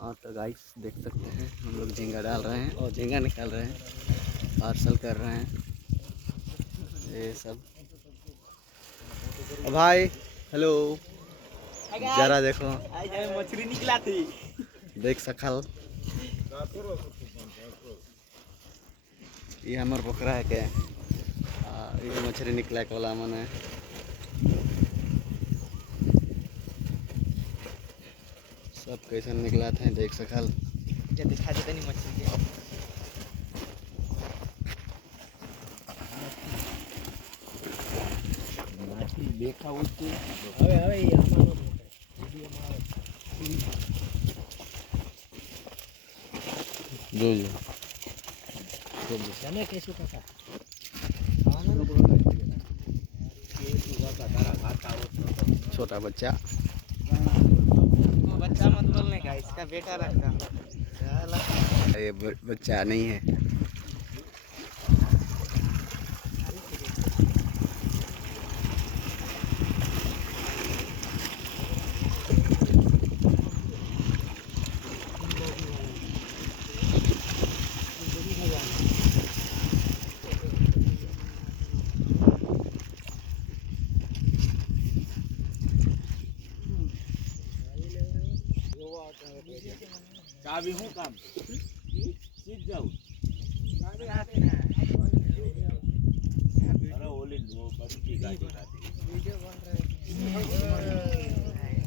हाँ तो गाइस देख सकते हैं हम लोग झींगा डाल रहे हैं और झींगा निकाल रहे हैं, पार्सल कर रहे हैं ये सब। भाई हेलो, जरा देखो मछली निकला थी, देख सकल ये हमार पोखरा है क्या, ये मछली निकला वाला मैंने सब कैसे निकला था देख सकल। क्या दिखा देता नहीं मछली के। देखा उसको હવે હવે આમાંનો વિડિયોમાં જોજો તને કેશું કાકા छोटा बच्चा बच्चा मत बोलने का, इसका बेटा रखा। ये बच्चा नहीं है। चाबी हूँ काम सीख जाऊँ। अरे ओली वो बड़ी की गाड़ी वीडियो बन रहा है,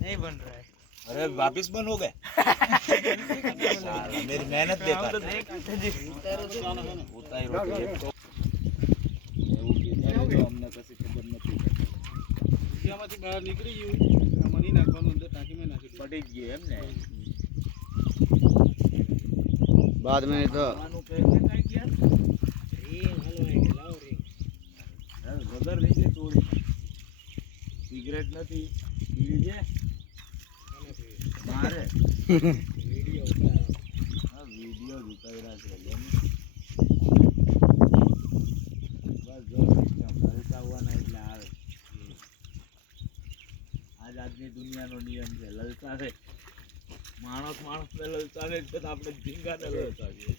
नहीं बन रहा है। अरे वापिस बन हो गए। मेरी मेहनत देखा होता ही रोटी અમને કશી ખબર નથી ત્યાંમાંથી બહાર નીકળી ગયું મની નાખવાનું અંદર ટાંકીમાં નાખી પડી ગયું એમ ને बाद में तो વગર નીચે ચોરી સિગરેટ નથી બીડી છે મારે વિડીયો ઉતાર્યા છે બસ જો હલતા હોવાના એટલે આવે આજ આજની દુનિયાનો નિયમ છે લલચા છે માણસ માણસને લલચાવે તો આપણે ઝીંગાને લલચાવીએ